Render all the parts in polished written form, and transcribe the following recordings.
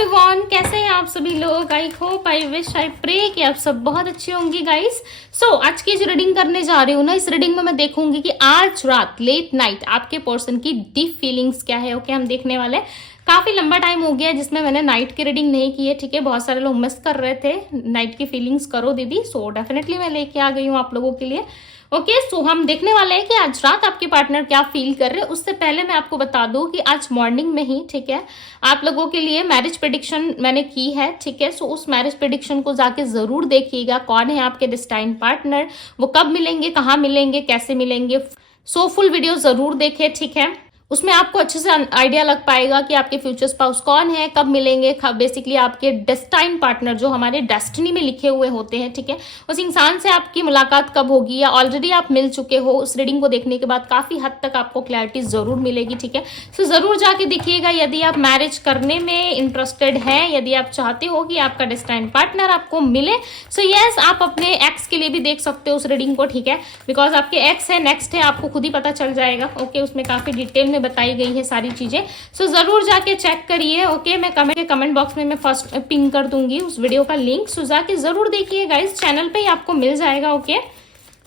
Everyone, कैसे हैं आप सभी लोग। I hope, I wish, I pray कि आप सब बहुत अच्छे होंगे गाइस। सो आज की जो रीडिंग करने जा रही हूँ ना, इस रीडिंग में मैं देखूंगी कि आज रात लेट नाइट आपके पर्सन की डीप फीलिंग्स क्या है। ओके, हम देखने वाले हैं। काफी लंबा टाइम हो गया है जिसमें मैंने नाइट की रीडिंग नहीं की है। ठीक है, बहुत सारे लोग मिस कर रहे थे नाइट की फीलिंग्स करो दीदी। सो डेफिनेटली मैं लेके आ गई हूँ आप लोगों के लिए। ओके, सो हम देखने वाले हैं कि आज रात आपके पार्टनर क्या फील कर रहे हैं। उससे पहले मैं आपको बता दूं कि आज मॉर्निंग में ही, ठीक है, आप लोगों के लिए मैरिज प्रेडिक्शन मैंने की है। ठीक है, सो उस मैरिज प्रेडिक्शन को जाके जरूर देखिएगा। कौन है आपके डिस्टाइन पार्टनर, वो कब मिलेंगे, कहाँ मिलेंगे, कैसे मिलेंगे। सो फुल वीडियो जरूर देखे। ठीक है, उसमें आपको अच्छे से आइडिया लग पाएगा कि आपके फ्यूचर स्पाउस कौन है, कब मिलेंगे, बेसिकली आपके डेस्टाइन पार्टनर जो हमारे डेस्टिनी में लिखे हुए होते हैं। ठीक है, उस इंसान से आपकी मुलाकात कब होगी या ऑलरेडी आप मिल चुके हो। उस रीडिंग को देखने के बाद काफी हद तक आपको क्लैरिटी जरूर मिलेगी। ठीक है, सो जरूर जाके देखिएगा। यदि आप मैरिज करने में इंटरेस्टेड हैं, यदि आप चाहते हो कि आपका डेस्टाइन पार्टनर आपको मिले, सो यस, आप अपने एक्स के लिए भी देख सकते हो उस रीडिंग को। ठीक है, बिकॉज आपके एक्स है, नेक्स्ट है, आपको खुद ही पता चल जाएगा। ओके, उसमें काफी डिटेल में बताई गई है सारी चीजें। सो जरूर जाके चेक करिए। ओके, मैं कमेंट बॉक्स में मैं फर्स्ट पिन कर दूंगी उस वीडियो का लिंक। सो जाके जरूर देखिए गाइस, चैनल पे ही आपको मिल जाएगा। ओके,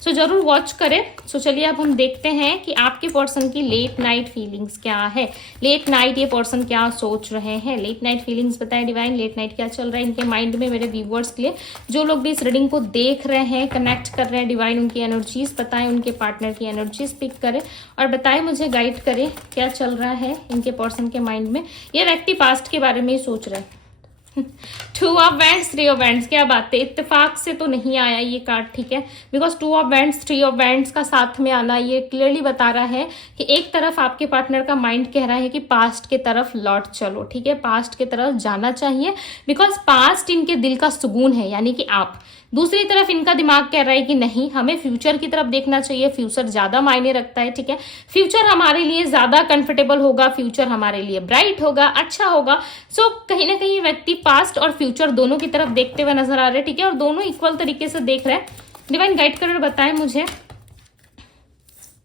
सो जरूर वॉच करें। सो चलिए अब हम देखते हैं कि आपके पर्सन की लेट नाइट फीलिंग्स क्या है। लेट नाइट ये पर्सन क्या सोच रहे हैं। लेट नाइट फीलिंग्स बताएं डिवाइन। लेट नाइट क्या चल रहा है इनके माइंड में, मेरे व्यूवर्स के लिए, जो लोग भी इस रीडिंग को देख रहे हैं, कनेक्ट कर रहे हैं। डिवाइन उनकी एनर्जीज बताएं, उनके पार्टनर की एनर्जीज पिक करें और बताएं, मुझे गाइड करें क्या चल रहा है इनके पर्सन के माइंड में। ये व्यक्ति पास्ट के बारे में ही सोच रहे हैं। 2 ऑफ वैंड्स 3 ऑफ वैंड्स, क्या बात है, इत्तेफाक से तो नहीं आया ये कार्ड। ठीक है, because 2 of wands 3 of wands का साथ में आना ये क्लियरली बता रहा है कि एक तरफ आपके पार्टनर का माइंड कह रहा है कि पास्ट के तरफ लौट चलो। ठीक है, पास्ट के तरफ जाना चाहिए, बिकॉज पास्ट इनके दिल का सुकून है, यानी कि आप। दूसरी तरफ इनका दिमाग कह रहा है कि नहीं, हमें फ्यूचर की तरफ देखना चाहिए। फ्यूचर ज्यादा मायने रखता है। ठीक है, फ्यूचर हमारे लिए ज्यादा कंफर्टेबल होगा, फ्यूचर हमारे लिए ब्राइट होगा, अच्छा होगा। सो कहीं ना कहीं व्यक्ति पास्ट और फ्यूचर दोनों की तरफ देखते हुए नजर आ रहे हैं। ठीक है, और दोनों इक्वल तरीके से देख रहे हैं। डिवाइन गाइड कर बताएं मुझे।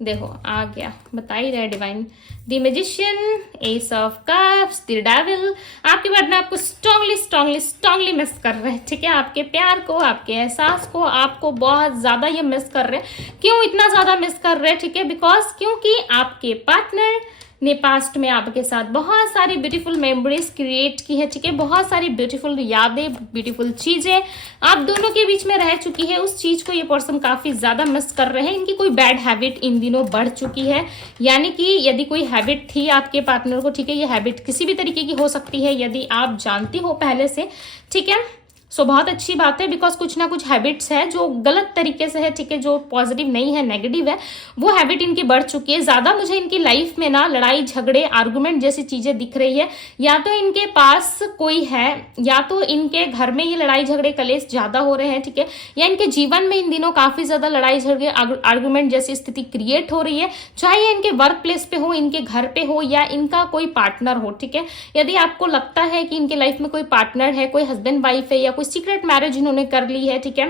देखो आ गया, बता ही रहे divine. The magician, S of cups, the devil. आपके पार्टनर आपको स्ट्रांगली मिस कर रहे हैं। ठीक है, आपके प्यार को, आपके एहसास को, आपको बहुत ज्यादा ये मिस कर रहे हैं। क्यों इतना ज्यादा मिस कर रहे हैं? ठीक है, बिकॉज क्योंकि आपके पार्टनर ने पास्ट में आपके साथ बहुत सारी ब्यूटीफुल मेमोरीज क्रिएट की है। ठीक है, बहुत सारी ब्यूटीफुल यादें, ब्यूटीफुल चीजें आप दोनों के बीच में रह चुकी है। उस चीज को ये पर्सन काफी ज्यादा मिस कर रहे हैं। इनकी कोई बैड हैबिट इन दिनों बढ़ चुकी है, यानी कि यदि कोई हैबिट थी आपके पार्टनर को, ठीक है, ये हैबिट किसी भी तरीके की हो सकती है यदि आप जानती हो पहले से। ठीक है, सो बहुत अच्छी बात है, बिकॉज कुछ ना कुछ हैबिट्स है जो गलत तरीके से है। ठीक है, जो पॉजिटिव नहीं है, नेगेटिव है, वो हैबिट इनकी बढ़ चुकी है। ज्यादा मुझे इनकी लाइफ में ना लड़ाई झगड़े, आर्गुमेंट जैसी चीजें दिख रही है। या तो इनके पास कोई है, या तो इनके घर में ये लड़ाई झगड़े कलेश ज्यादा हो रहे हैं। ठीक है, या इनके जीवन में इन दिनों काफी ज्यादा लड़ाई झगड़े, आर्गुमेंट जैसी स्थिति क्रिएट हो रही है, चाहे ये इनके वर्क प्लेस पे हो, इनके घर पे हो, या इनका कोई पार्टनर हो। ठीक है, यदि आपको लगता है कि इनके लाइफ में कोई पार्टनर है, कोई हस्बैंड वाइफ है, या कोई सीक्रेट मैरिज इन्होंने कर ली है, ठीक है,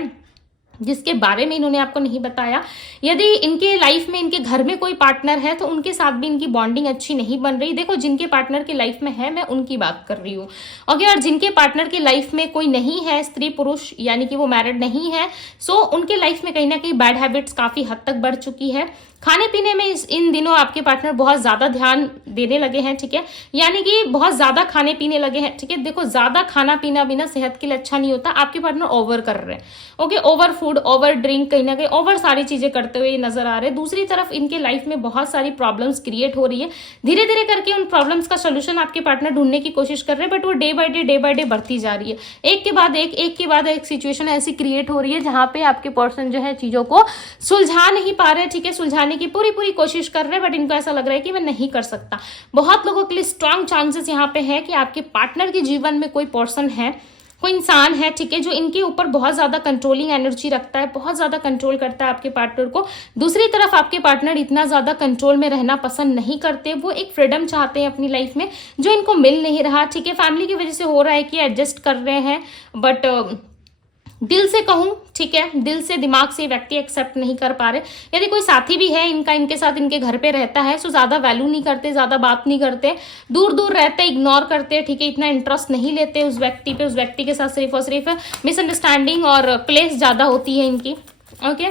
जिसके बारे में इन्होंने आपको नहीं बताया, यदि इनके लाइफ में, इनके घर में कोई पार्टनर है, तो उनके साथ भी इनकी बॉन्डिंग अच्छी नहीं बन रही। देखो, जिनके पार्टनर की लाइफ में है, मैं उनकी बात कर रही हूँ। ओके, और जिनके पार्टनर की लाइफ में कोई नहीं है, स्त्री पुरुष, यानी कि वो मैरिड नहीं है, सो उनके लाइफ में कहीं ना कहीं बैड हैबिट्स काफी हद तक बढ़ चुकी है। खाने पीने में इन दिनों आपके पार्टनर बहुत ज्यादा ध्यान देने लगे हैं। ठीक है, यानी कि बहुत ज्यादा खाने पीने लगे हैं। ठीक है, देखो, ज्यादा खाना पीना बिना सेहत के लिए अच्छा नहीं होता। आपके पार्टनर ओवर कर रहे हैं। Okay, over food, over drink, कहीं ना कहीं ओवर सारी चीजें करते हुए नजर आ रहे हैं। दूसरी तरफ इनके लाइफ में बहुत सारी प्रॉब्लम्स क्रिएट हो रही है। धीरे धीरे करके उन प्रॉब्लम्स का सोल्यूशन आपके पार्टनर ढूंढने की कोशिश कर रहे हैं, बट वो डे बाय डे बढ़ती जा रही है। एक के बाद एक सिचुएशन ऐसी क्रिएट हो रही है जहां पे आपके पर्सन जो है चीजों को सुलझा नहीं पा रहे। ठीक है, सुलझाने की पूरी कोशिश कर रहे हैं, बट इनको ऐसा लग रहा है कि मैं नहीं कर सकता। बहुत लोगों के लिए स्ट्रांग चांसेस यहाँ पे है कि आपके पार्टनर के जीवन में कोई पर्सन है, कोई इंसान है, ठीक है, जो इनके ऊपर बहुत ज्यादा कंट्रोलिंग एनर्जी रखता है, बहुत ज्यादा कंट्रोल करता है आपके पार्टनर को। दूसरी तरफ आपके पार्टनर इतना ज्यादा कंट्रोल में रहना पसंद नहीं करते। वो एक फ्रीडम चाहते हैं अपनी लाइफ में, जो इनको मिल नहीं रहा। ठीक है, फैमिली की वजह से हो रहा है कि एडजस्ट कर रहे हैं, बट दिल से कहूं, ठीक है, दिल से दिमाग से व्यक्ति एक्सेप्ट नहीं कर पा रहे। यदि कोई साथी भी है इनका, इनके साथ इनके घर पे रहता है, तो ज्यादा वैल्यू नहीं करते, ज्यादा बात नहीं करते, दूर दूर रहते, इग्नोर करते, ठीक है, इतना इंटरेस्ट नहीं लेते उस व्यक्ति पे, उस व्यक्ति के साथ सिर्फ और सिर्फ मिसअंडरस्टैंडिंग और प्लेस ज्यादा होती है इनकी। ओके,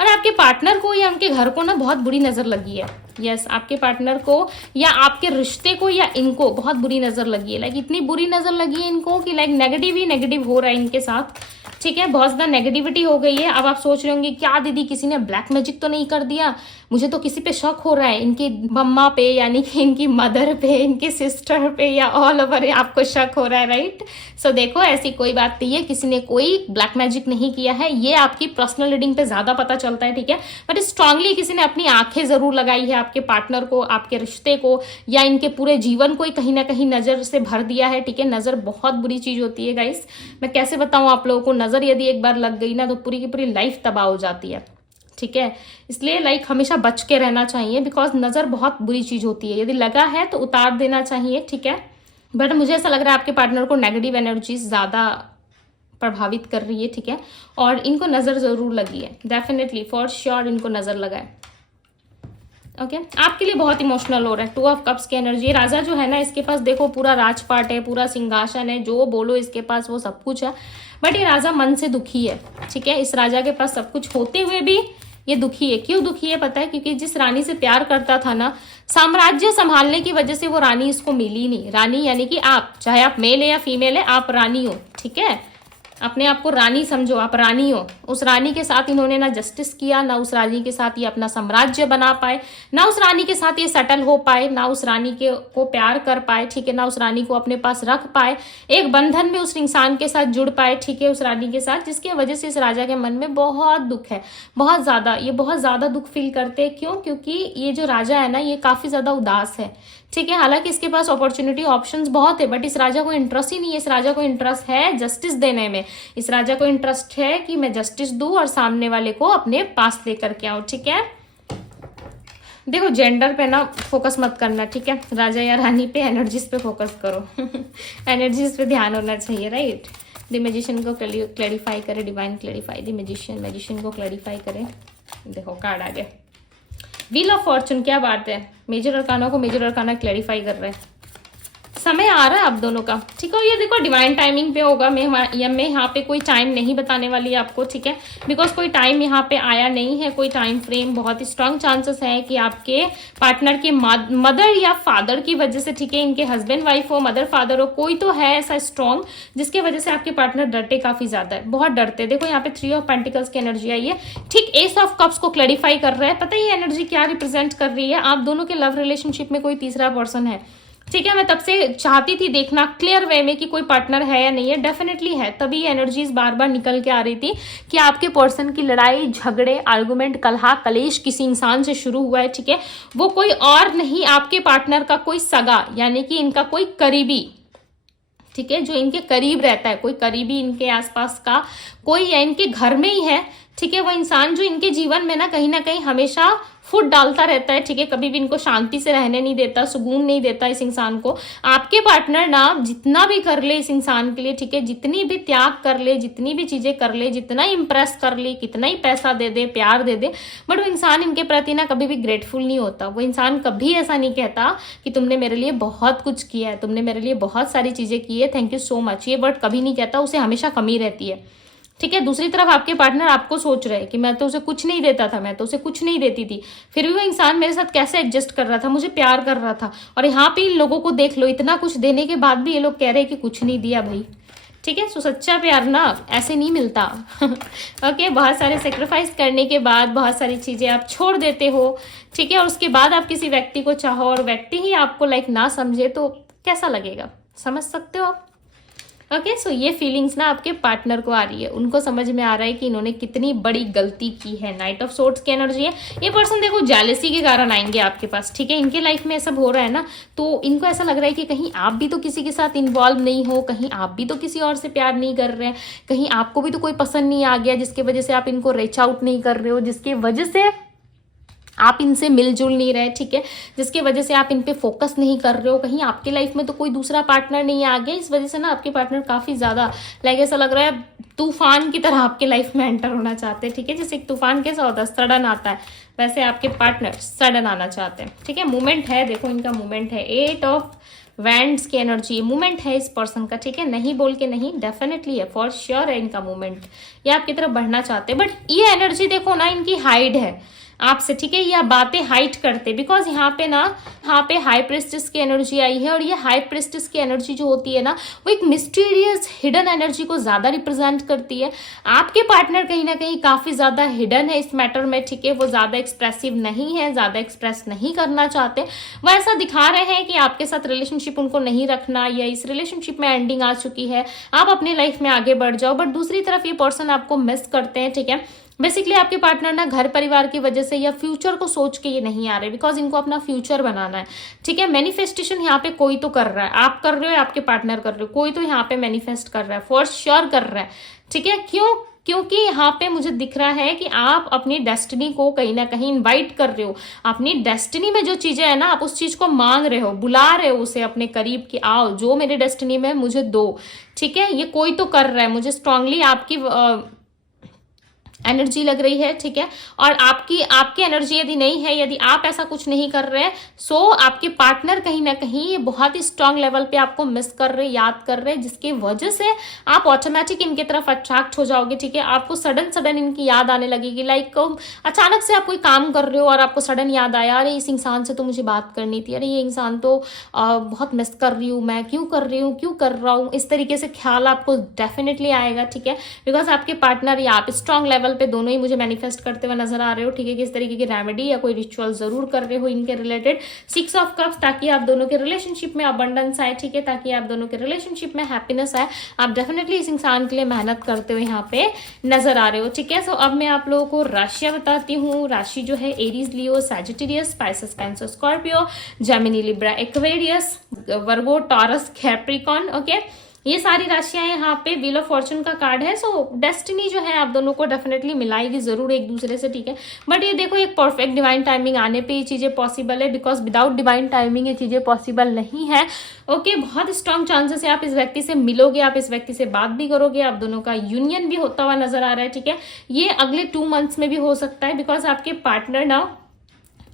और आपके पार्टनर को या उनके घर को ना बहुत बुरी नजर लगी है। यस, आपके पार्टनर को या आपके रिश्ते को या इनको बहुत बुरी नजर लगी है। लाइक इतनी बुरी नजर लगी है इनको कि लाइक नेगेटिव ही नेगेटिव हो रहा है इनके साथ, ठीक है, बहुत ज्यादा नेगेटिविटी हो गई है। अब आप सोच रहे होंगे क्या दीदी किसी ने ब्लैक मैजिक तो नहीं कर दिया, मुझे तो किसी पे शक हो रहा है, इनकी मम्मा पे यानी कि इनकी मदर पे, इनकी सिस्टर पे या ऑल ओवर आपको शक हो रहा है, राइट। सो देखो ऐसी कोई बात नहीं है, किसी ने कोई ब्लैक मैजिक नहीं किया है, ये आपकी पर्सनल रीडिंग पे ज्यादा पता चलता है, ठीक है, बट स्ट्रांगली किसी ने अपनी आंखें जरूर लगाई है आपके पार्टनर को, आपके रिश्ते को या इनके पूरे जीवन को ही कहीं ना कहीं नजर से भर दिया है, ठीक है। नजर बहुत बुरी चीज होती है गाइस, मैं कैसे बताऊं आप लोगों को, नजर यदि एक बार लग गई ना तो पूरी की पूरी लाइफ तबाह हो जाती है, ठीक है। इसलिए लाइक हमेशा बच के रहना चाहिए, बिकॉज नजर बहुत बुरी चीज होती है, यदि लगा है तो उतार देना चाहिए, ठीक है। बट मुझे ऐसा लग रहा है आपके पार्टनर को नेगेटिव एनर्जी ज्यादा प्रभावित कर रही है, ठीक है, और इनको नजर जरूर लगी है, डेफिनेटली फॉर श्योर इनको नजर लगा है। ओके, आपके लिए बहुत इमोशनल हो रहा है। 2 ऑफ कप्स की एनर्जी, राजा जो है ना इसके पास देखो पूरा राजपाट है, पूरा सिंहासन है, जो बोलो इसके पास वो सब कुछ है, बट ये राजा मन से दुखी है, ठीक है। इस राजा के पास सब कुछ होते हुए भी ये दुखी है। क्यों दुखी है पता है? क्योंकि जिस रानी से प्यार करता था ना, साम्राज्य संभालने की वजह से वो रानी इसको मिली नहीं। रानी यानी कि आप, चाहे आप मेल है या फीमेल है, आप रानी हो, ठीक है, अपने आप को रानी समझो, आप रानी हो। उस रानी के साथ इन्होंने ना जस्टिस किया, ना उस रानी के साथ ये अपना साम्राज्य बना पाए, ना उस रानी के साथ ये सेटल हो पाए, ना उस रानी के को प्यार कर पाए, ठीक है, ना उस रानी को अपने पास रख पाए, एक बंधन में उस इंसान के साथ जुड़ पाए, ठीक है, उस रानी के साथ, जिसकी वजह से इस राजा के मन में बहुत दुख है, बहुत ज्यादा, ये बहुत ज्यादा दुख फील करते हैं। क्यों? क्योंकि ये जो राजा है ना ये काफी ज्यादा उदास है, ठीक है। हालांकि इसके पास अपॉर्चुनिटी ऑप्शंस बहुत है, बट इस राजा को इंटरेस्ट ही नहीं है। इस राजा को इंटरेस्ट है जस्टिस देने में, इस राजा को इंटरेस्ट है कि मैं जस्टिस दूं और सामने वाले को अपने पास लेकर के आऊं, ठीक है। देखो जेंडर पे ना फोकस मत करना, ठीक है, राजा या रानी पे, एनर्जीज पे फोकस करो एनर्जीज पे ध्यान होना चाहिए, राइट। द मैजिशियन को क्लैरिफाई करे, divine clarify the magician, magician को क्लैरिफाई करे। देखो कार्ड आ गया, व्हील ऑफ फॉर्चून, क्या बात है, मेजर अरकाना को मेजर अरकाना क्लैरिफाई कर रहे हैं। समय आ रहा है आप दोनों का, ठीक है। ये देखो डिवाइन टाइमिंग पे होगा, मैं यहाँ पे कोई टाइम नहीं बताने वाली आपको, ठीक है, बिकॉज कोई टाइम यहाँ पे आया नहीं है, कोई टाइम फ्रेम। बहुत ही स्ट्रांग चांसेस है कि आपके पार्टनर के मदर या फादर की वजह से, ठीक है, इनके हस्बैंड वाइफ हो, मदर फादर हो, कोई तो है ऐसा स्ट्रांग जिसके वजह से आपके पार्टनर डरते काफी ज्यादा है, बहुत डरते। देखो यहाँ पे 3 ऑफ पेंटिकल्स की एनर्जी आई है, ठीक, एस ऑफ कप्स को क्लैरिफाई कर रहा है। पता है ये एनर्जी क्या रिप्रेजेंट कर रही है? आप दोनों के लव रिलेशनशिप में कोई तीसरा पर्सन है, ठीक है। मैं तब से चाहती थी देखना क्लियर वे में कि कोई पार्टनर है या नहीं है, डेफिनेटली है, तभी ये एनर्जीज बार बार निकल के आ रही थी कि आपके पर्सन की लड़ाई झगड़े आर्गुमेंट कलह कलेश किसी इंसान से शुरू हुआ है, ठीक है, वो कोई और नहीं, आपके पार्टनर का कोई सगा यानी कि इनका कोई करीबी, ठीक है, जो इनके करीब रहता है, कोई करीबी इनके आसपास का कोई या इनके घर में ही है, ठीक है, वो इंसान जो इनके जीवन में ना कहीं हमेशा फुट डालता रहता है, ठीक है, कभी भी इनको शांति से रहने नहीं देता, सुकून नहीं देता इस इंसान को। आपके पार्टनर ना जितना भी कर ले इस इंसान के लिए, ठीक है, जितनी भी त्याग कर ले, जितनी भी चीजें कर ले, जितना इम्प्रेस कर ले, कितना ही पैसा दे दे, प्यार दे दे, बट वो इंसान इनके प्रति ना कभी भी ग्रेटफुल नहीं होता। वो इंसान कभी ऐसा नहीं कहता कि तुमने मेरे लिए बहुत कुछ किया है, तुमने मेरे लिए बहुत सारी चीजें की है, थैंक यू सो मच, ये वर्ड कभी नहीं कहता, उसे हमेशा कमी रहती है, ठीक है। दूसरी तरफ आपके पार्टनर आपको सोच रहे हैं कि मैं तो उसे कुछ नहीं देता था, मैं तो उसे कुछ नहीं देती थी, फिर भी वो इंसान मेरे साथ कैसे एडजस्ट कर रहा था, मुझे प्यार कर रहा था, और यहाँ पे इन लोगों को देख लो, इतना कुछ देने के बाद भी ये लोग कह रहे हैं कि कुछ नहीं दिया भाई, ठीक है। सो सच्चा प्यार ना ऐसे नहीं मिलता ओके, बहुत सारे सेक्रीफाइस करने के बाद बहुत सारी चीजें आप छोड़ देते हो, ठीक है, और उसके बाद आप किसी व्यक्ति को चाहो और व्यक्ति ही आपको लाइक ना समझे तो कैसा लगेगा, समझ सकते हो आप। ओके, सो ये फीलिंग्स ना आपके पार्टनर को आ रही है, उनको समझ में आ रहा है कि इन्होंने कितनी बड़ी गलती की है। नाइट ऑफ सोर्ड्स की एनर्जी है, ये पर्सन देखो जेलसी के कारण आएंगे आपके पास, ठीक है, इनके लाइफ में ऐसा हो रहा है ना, तो इनको ऐसा लग रहा है कि कहीं आप भी तो किसी के साथ इन्वॉल्व नहीं हो, कहीं आप भी तो किसी और से प्यार नहीं कर रहे हैं, कहीं आपको भी तो कोई पसंद नहीं आ गया जिसकी वजह से आप इनको रीच आउट नहीं कर रहे हो, जिसकी वजह से आप इनसे मिलजुल नहीं रहे, ठीक है, जिसकी वजह से आप इन पे फोकस नहीं कर रहे हो, कहीं आपके लाइफ में तो कोई दूसरा पार्टनर नहीं आ गया, इस वजह से ना आपके पार्टनर काफी ज्यादा लाइक ऐसा लग रहा है तूफान की तरह आपके लाइफ में एंटर होना चाहते हैं, ठीक है। जैसे एक तूफान कैसा होता है, सडन आता है, वैसे आपके पार्टनर सडन आना चाहते हैं, ठीक है। मूवमेंट है, देखो इनका मूवमेंट है, 8 ऑफ वैंड्स की एनर्जी, मूवमेंट है इस पर्सन का, ठीक है। नहीं बोल के नहीं, डेफिनेटली है, फॉर श्योर है इनका मूवमेंट, ये आपकी तरफ बढ़ना चाहते हैं। बट ये एनर्जी देखो ना, इनकी हाइड है आपसे, ठीक है। ये बातें हाइट करते, बिकॉज यहाँ पे ना, यहाँ पे हाई प्रेस्टिस की एनर्जी आई है, और ये हाई प्रेस्टिस की एनर्जी जो होती है ना, वो एक मिस्टीरियस हिडन एनर्जी को ज्यादा रिप्रेजेंट करती है। आपके पार्टनर कहीं ना कहीं काफी ज्यादा हिडन है इस मैटर में, ठीक है। वो ज्यादा एक्सप्रेसिव नहीं है, ज्यादा एक्सप्रेस नहीं करना चाहते, वो ऐसा दिखा रहे हैं कि आपके साथ रिलेशनशिप उनको नहीं रखना, या इस रिलेशनशिप में एंडिंग आ चुकी है, आप अपने लाइफ में आगे बढ़ जाओ। बट दूसरी तरफ ये पर्सन आपको मिस करते हैं, ठीक है। बेसिकली आपके पार्टनर ना घर परिवार की वजह से या फ्यूचर को सोच के ये नहीं आ रहे, बिकॉज इनको अपना फ्यूचर बनाना है, ठीक है। मैनिफेस्टेशन यहाँ पे कोई तो कर रहा है, आप कर रहे हो, आपके पार्टनर कर रहे हो, कोई तो यहाँ पे मैनिफेस्ट कर रहा है, फॉर श्योर कर रहा है, ठीक है। क्यों? क्योंकि यहाँ पे मुझे दिख रहा है कि आप अपनी डेस्टिनी को कहीं ना कहीं इनवाइट कर रहे हो। अपनी डेस्टिनी में जो चीजें है ना, आप उस चीज को मांग रहे हो, बुला रहे हो उसे अपने करीब कि आओ, जो मेरे डेस्टिनी में मुझे दो, ठीक है। ये कोई तो कर रहा है, मुझे स्ट्रांगली आपकी एनर्जी लग रही है, ठीक है। और आपकी एनर्जी यदि नहीं है, यदि आप ऐसा कुछ नहीं कर रहे हैं, सो आपके पार्टनर कहीं ना कहीं ये बहुत ही स्ट्रांग लेवल पे आपको मिस कर रहे, याद कर रहे, जिसकी वजह से आप ऑटोमेटिक इनके तरफ अट्रैक्ट हो जाओगे, ठीक है। आपको सडन इनकी याद आने लगेगी, लाइक अचानक से आप कोई काम कर रहे हो और आपको सडन याद आया, अरे इस इंसान से तो मुझे बात करनी थी, अरे ये इंसान तो बहुत मिस कर रही हूँ मैं, क्यों कर रही हूँ, क्यों कर रहा हूँ, इस तरीके से ख्याल आपको डेफिनेटली आएगा, ठीक है। बिकॉज आपके पार्टनर या आप स्ट्रांग लेवल पे दोनों ही मुझे मैनिफेस्ट करते हुए नजर आ रहे हो, ठीक है। किस तरीके की रेमेडी या कोई रिचुअल जरूर कर रहे हो इनके रिलेटेड। 6 ऑफ कप्स, ताकि आप दोनों के रिलेशनशिप में अबंडेंस आए, ठीक है, ताकि आप दोनों के रिलेशनशिप में हैप्पीनेस आए। आप डेफिनेटली इस इंसान के लिए मेहनत करते हुए यहाँ पे नजर आ रहे हो, ठीक है। सो अब मैं आप लोगों को राशियां बताती हूँ। राशि जो है Aries, Leo, Sagittarius, Pisces, Cancer, Scorpio, Gemini, Libra, Aquarius, Virgo, Taurus, Capricorn, okay. ये सारी राशियां यहाँ पे व्हील ऑफ फॉर्चून का कार्ड है। सो डेस्टिनी जो है आप दोनों को डेफिनेटली मिलाएगी जरूर एक दूसरे से, ठीक है। बट ये देखो, एक परफेक्ट डिवाइन टाइमिंग आने पे ये चीजें पॉसिबल है, बिकॉज विदाउट डिवाइन टाइमिंग ये चीजें पॉसिबल नहीं है, ओके। बहुत स्ट्रांग चांसेस है आप इस व्यक्ति से मिलोगे, आप इस व्यक्ति से बात भी करोगे, आप दोनों का यूनियन भी होता हुआ नजर आ रहा है, ठीक है। ये अगले 2 मंथ्स में भी हो सकता है, बिकॉज आपके पार्टनर ना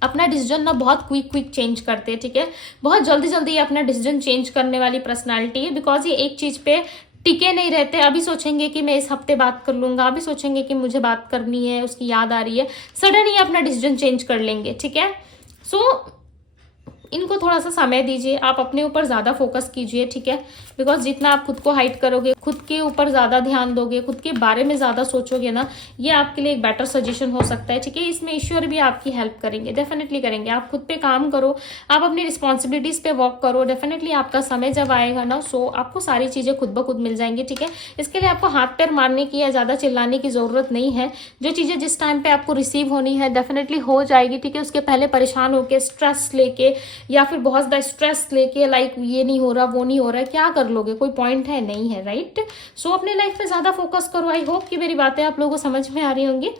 अपना डिसीजन ना बहुत क्विक चेंज करते हैं, ठीक है। बहुत जल्दी ये अपना डिसीजन चेंज करने वाली पर्सनालिटी है, बिकॉज ये एक चीज पे टिके नहीं रहते। अभी सोचेंगे कि मैं इस हफ्ते बात कर लूंगा, अभी सोचेंगे कि मुझे बात करनी है, उसकी याद आ रही है, सडन ही अपना डिसीजन चेंज कर लेंगे, ठीक है। सो इनको थोड़ा सा समय दीजिए, आप अपने ऊपर ज्यादा फोकस कीजिए, ठीक है। बिकॉज जितना आप खुद को हाइड करोगे, खुद के ऊपर ज्यादा ध्यान दोगे, खुद के बारे में ज्यादा सोचोगे ना, ये आपके लिए एक बेटर सजेशन हो सकता है, ठीक है। इसमें ईश्वर भी आपकी हेल्प करेंगे, डेफिनेटली करेंगे। आप खुद पे काम करो, आप अपनी रिस्पॉन्सिबिलिटीज पे वर्क करो, डेफिनेटली आपका समय जब आएगा ना, सो आपको सारी चीजें खुद ब खुद मिल जाएंगी, ठीक है। इसके लिए आपको हाथ पैर मारने की या ज्यादा चिल्लाने की जरूरत नहीं है। जो चीजें जिस टाइम पे आपको रिसीव होनी है डेफिनेटली हो जाएगी, ठीक है। उसके पहले परेशान होके, स्ट्रेस लेके, या फिर बहुत ज्यादा स्ट्रेस लेके, लाइक ये नहीं हो रहा, वो नहीं हो रहा है, क्या कर लोगे, कोई पॉइंट है नहीं है, राइट। सो अपने लाइफ पे ज्यादा फोकस करो। आई होप कि मेरी बातें आप लोगों को समझ में आ रही होंगी।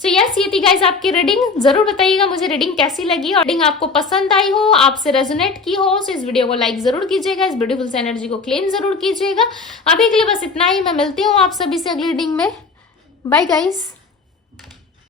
सो यस, ये थी गाइस आपकी रीडिंग। जरूर बताइएगा मुझे रीडिंग कैसी लगी, और रीडिंग आपको पसंद आई हो, आपसे रेजोनेट की हो। सो इस वीडियो को लाइक जरूर कीजिएगा, इस ब्यूटीफुल से एनर्जी को क्लेम जरूर कीजिएगा। अभी के लिए बस इतना ही, मैं मिलती हूँ आप सभी से अगली रीडिंग में। Bye guys.